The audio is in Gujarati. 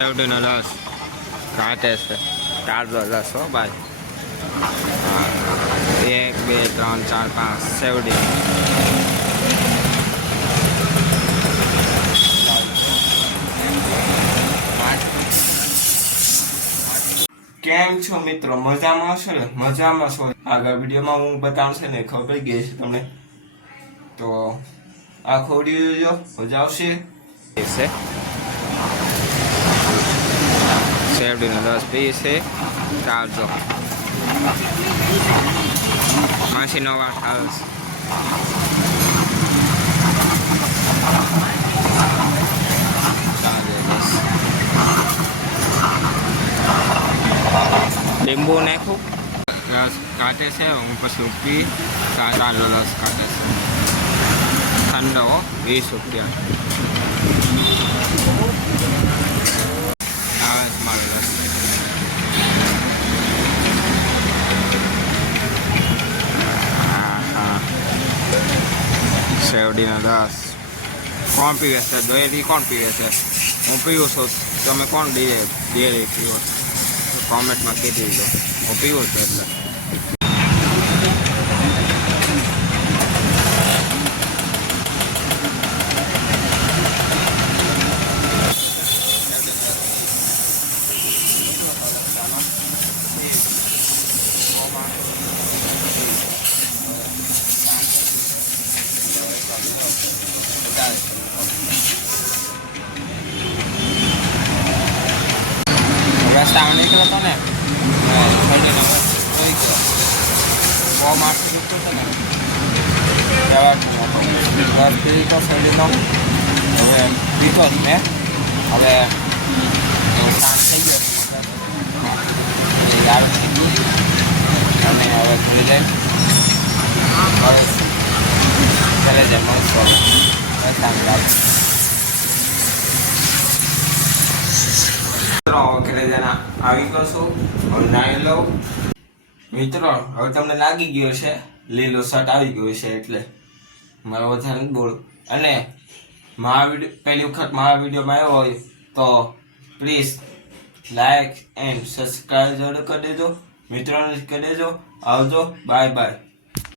સેવડીનો રસ ઘાટે છે તાજો રસ હો ભાઈ 1 2 3 4 5 સેવડી કેમ છો મિત્રો મજામાં છો ને મજામાં છો આગળ વિડીયોમાં હું બતાવશે ને ખબર પડી ગઈ છે તમને તો આખો વિડીયો મજા આવશે છે શેરડીનો રસ પી છે ચાલજો માસીનો વાટ આવે છે લીંબુ નાખું રસ કાઢે છે હું પછી પી ચાલો રસ કાઢે છે ઠંડો 20 રૂપિયા શેરડીનો રસ કોણ પીવે છે ડેરી કોણ પીવે છે હું પીવું છું તમે કોણ ડેરી પીવો કોમેન્ટમાં કહી દેજો હું પીવું છું એટલે રસ્તા નીકળ્યો હતો ને શેરડીનો રસ જોઈ ગયો બહુ માથું દુખતું હતું ને રસ પી તો શેરડીનો હવે પીતો જ મેં હવે શાંત થઈ ગયો દારૂ થઈ ગયું અને હવે ભૂલી જાય હવે ચલે જાય મળશો રસ્તાની વાત આવી ગયો છું હવે નાહી લઉં મિત્રો હવે તમને લાગી ગયો છે લીલો શર્ટ આવી ગયો છે એટલે મારે વધારે નથી બોલું અને મારા વિડીયો પહેલી વખત મારા વિડીયોમાં આવ્યો હોય તો પ્લીઝ લાઈક એન્ડ સબસ્ક્રાઈબ જરૂર કરી દેજો મિત્રોને કરી દેજો આવજો બાય બાય